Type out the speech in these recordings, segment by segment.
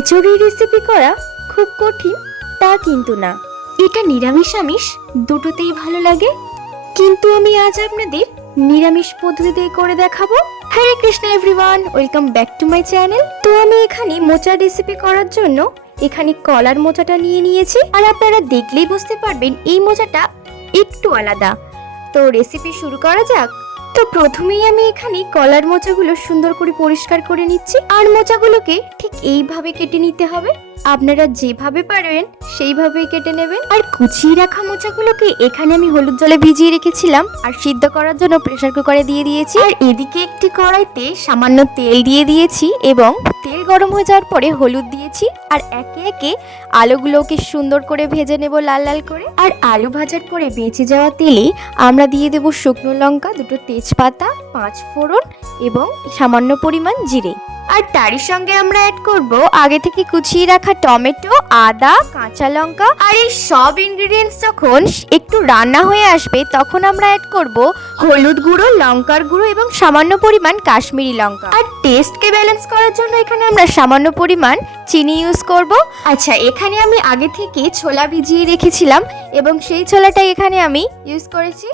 খিচুড়ি recipe করা খুব কঠিন, তা কিন্তু না। এটা নিরামিষ আমিষ, দুটোতেই ভালো লাগে। কিন্তু আমি আজ আপনাদের নিরামিষ পদ্ধতিতে করে দেখাবো। Hare Krishna everyone welcome back to my channel তো আমি এখানে মোচা রেসিপি করার জন্য এখানে কলার মোচাটা নিয়ে নিয়েছি। আর আপনারা দেখলেই বুঝতে পারবেন, এই মোচাটা একটু আলাদা। তো রেসিপি শুরু করা যাক। তো প্রথমেই আমি এখানে কলার মোচাগুলো সুন্দর করে পরিষ্কার করে নিচ্ছি। আর মোচাগুলোকে ঠিক এইভাবে কেটে নিতে হবে। আপনারা যেভাবে পারবেন, সেইভাবেই কেটে নেবেন। আর কুচিয়ে রাখা মোচাগুলোকে এখানে আমি হলুদ জলে ভিজিয়ে রেখেছিলাম। আর সিদ্ধ করার জন্য প্রেসার কুকারে দিয়ে দিয়েছি। আর এদিকে একটি কড়াইতে সামান্য তেল দিয়ে দিয়েছি এবং তেল গরম হয়ে যাওয়ার পরে হলুদ দিয়েছি আর একে একে আলুগুলোকে সুন্দর করে ভেজে নেব লাল লাল করে। আর আলু ভাজার পরে বেঁচে যাওয়া তেলে আমরা দিয়ে দেব শুকনো লঙ্কা, দুটো তেজপাতা, পাঁচ ফোড়ন এবং সামান্য পরিমাণ জিরে। আর তারই সঙ্গে আমরা অ্যাড করব আগে থেকে কুচিয়ে রাখা টমেটো, আদা, কাঁচা লঙ্কা আর এই সব ইনগ্রেডিয়েন্টস যখন একটু রান্না হয়ে আসবে তখন আমরা অ্যাড করব হলুদ গুঁড়ো, লঙ্কার গুঁড়ো এবং সামান্য পরিমাণ কাশ্মীরি লঙ্কা। আর টেস্টকে ব্যালেন্স করার জন্য এখানে আমরা সামান্য পরিমাণ চিনি ইউজ করব। আচ্ছা এখানে আমি আগে থেকে ছোলা ভিজিয়ে রেখেছিলাম এবং সেই ছোলাটা এখানে আমি ইউজ করেছি।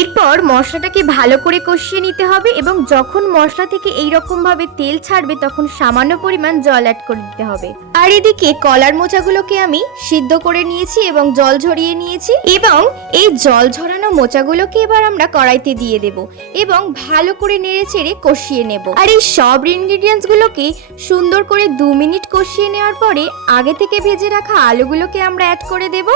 এরপর মশলাটাকে ভালো করে কষিয়ে নিতে হবে এবং যখন মশলা থেকে এই রকম ভাবে তেল ছাড়বে তখন সামান্য পরিমাণ জল অ্যাড করে দিতে হবে। আর এদিকে কলার মোচাগুলোকে আমি সিদ্ধ করে নিয়েছি এবং জল ঝরিয়ে নিয়েছি এবং এই জল মোচাগুলোকে এবার আমরা কড়াইতে দিয়ে দেব এবং ভালো করে নেড়ে চেড়ে কষিয়ে নেব। আর এই সব ইনগ্রিডিয়েন্টস গুলোকে সুন্দর করে দু মিনিট কষিয়ে নেওয়ার পরে আগে থেকে ভেজে রাখা আলুগুলোকে আমরা অ্যাড করে দেব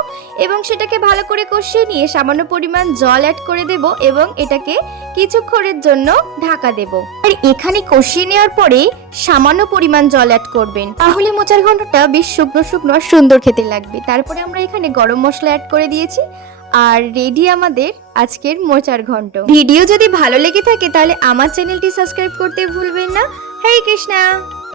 এবং সেটাকে ভালো করে কষিয়ে নিয়ে সামান্য পরিমাণ জল অ্যাড করে দেব এবং এটাকে কিছুক্ষণের জন্য ঢাকা দেব। আর এখানে কষিয়ে নেওয়ার পরে সামান্য পরিমাণ জল অ্যাড করবেন। তাহলে মোচার ঘন্টটা বেশ শুকনো শুকনো আর সুন্দর খেতে লাগবে। তারপরে আমরা এখানে গরম মশলা অ্যাড করে দিয়েছি। আর রেডি আমাদের আজকের মোচার ঘন্ট ভিডিও যদি ভালো লেগে থাকে তাহলে আমার চ্যানেলটি সাবস্ক্রাইব করতে ভুলবেন না। হরে কৃষ্ণা।